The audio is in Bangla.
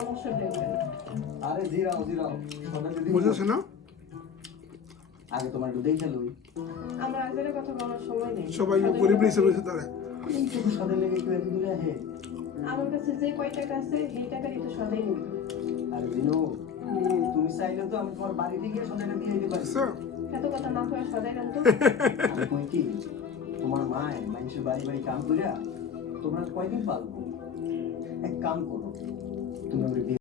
অবশ্যই দেখবেন। আরে জিরাও জিরাও সদাইটা দিই বুঝেছ না? আগে তোমার একটু দেখে লই আমরা আগের কথা বলার সময় নেই। সবাই গরিব হিসেবে রয়েছে তারা। এই শুধু সদাই লেগে কেউ এত দূরে আহে আমার কাছে যে কয় টাকা আছে সেই টাকারই তো সদাই নেব। আরে জিনু তুমি চাইলে তো আমি তোমার বাড়িতে গিয়ে সদাইটা দিয়ে দিতে পারি বুঝছো? এত কথা না কয়ে সদাই রাখতো। আমি কই কি তোমার মায় মানুষের বাড়ি বাড়ি কাম করিয়া তোমরা কয়দিন পালবো এক কাম করো তুমি আমাকে